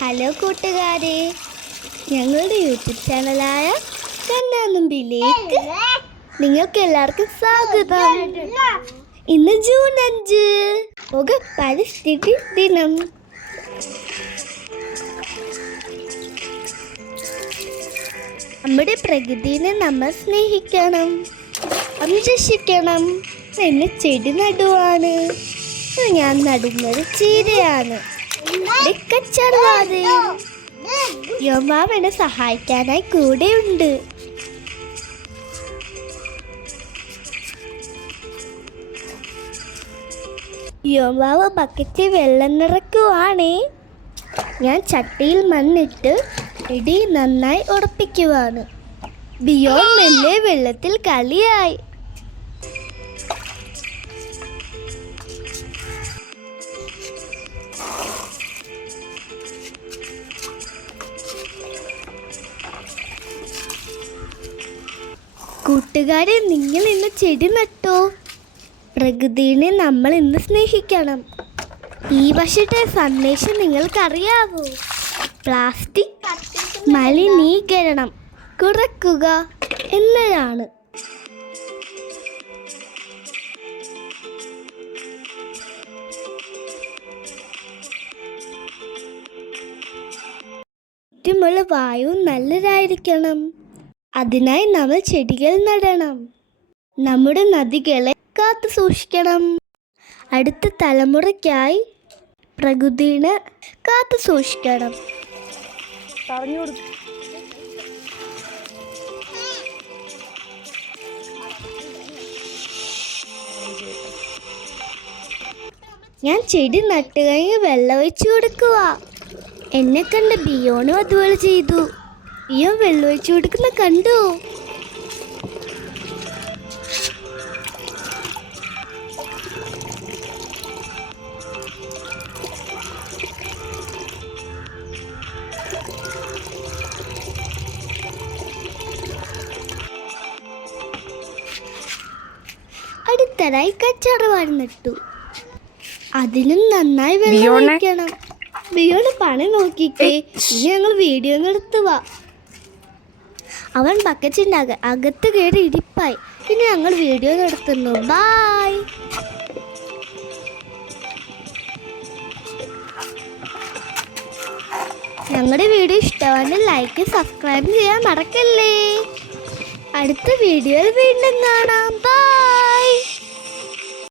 Hello കൂട്ടുകാരെ. ഞങ്ങളുടെ YouTube ചാനലായ കണ്ണാനുമ്പിലേക്ക് നിങ്ങൾക്ക് എല്ലാവർക്കും സ്വാഗതം. ഇന്ന് ജൂൺ അഞ്ച്. ലോക പരിസ്ഥിതി ദിനം. നമ്മുടെ പ്രകൃതിനെ നമ്മൾ സ്നേഹിക്കണം. സംരക്ഷിക്കണം. എന്നെ ചെടി നടുവാണ്. ഞാൻ നടുന്നത് ചീരയാണ്. കച്ചറവാതെ യോമാവ് എന്നെ സഹായിക്കാനായി കൂടെയുണ്ട്. യോമാവ് ബക്കറ്റ് വെള്ളം നിറക്കുവാണ് ഞാൻ ചട്ടിയിൽ മണ്ണിട്ട് ഇടി നന്നായി ഉറപ്പിക്കുവാണ്. ബിയോൺ മെല്ലെ വെള്ളത്തിൽ കളിയായി. കൂട്ടുകാരെ നിങ്ങൾ ഇന്ന് ചെടി നട്ടോ പ്രകൃതിനെ നമ്മൾ ഇന്ന് സ്നേഹിക്കണം. ഈ വശത്തെ സന്ദേശം നിങ്ങൾക്കറിയാവോ? പ്ലാസ്റ്റിക് മലിനീകരണം കുറക്കുക എന്നതാണ്. ചുറ്റുമുള്ള വായു നല്ലതായിരിക്കണം. അതിനായി നമ്മൾ ചെടികൾ നടണം. നമ്മുടെ നദികളെ കാത്തു സൂക്ഷിക്കണം. അടുത്ത തലമുറയ്ക്കായി പ്രകൃതിനെ കാത്തു സൂക്ഷിക്കണം. പറഞ്ഞു കൊടുക്കും. ഞാൻ ചെടി നട്ടുകഴിഞ്ഞ് വെള്ളം ഒഴിച്ചു കൊടുക്കുക എന്നെ കണ്ട ബിയോണും അതുപോലെ ചെയ്തു. ബിയോ വെള്ളമൊഴിച്ചു കൊടുക്കുന്ന കണ്ടു. അടുത്തതായി കച്ചവടം നട്ടു അതിലും നന്നായി വെള്ളം? ഒഴിക്കണം. ബിയോണ് പണി നോക്കിക്കേ. ഇനി ഞങ്ങൾ വീഡിയോ നിർത്തുക അവൻ ബക്കറ്റിന്റെ അക അകത്ത് കയറി ഇരിപ്പായി. ഇനി ഞങ്ങൾ വീഡിയോ നടത്തുന്നു ബായ് ഞങ്ങളുടെ വീഡിയോ ഇഷ്ടമാണ് ലൈക്ക് സബ്സ്ക്രൈബ് ചെയ്യാൻ മറക്കല്ലേ. അടുത്ത വീഡിയോയിൽ വീണ്ടും കാണാം. ബൈ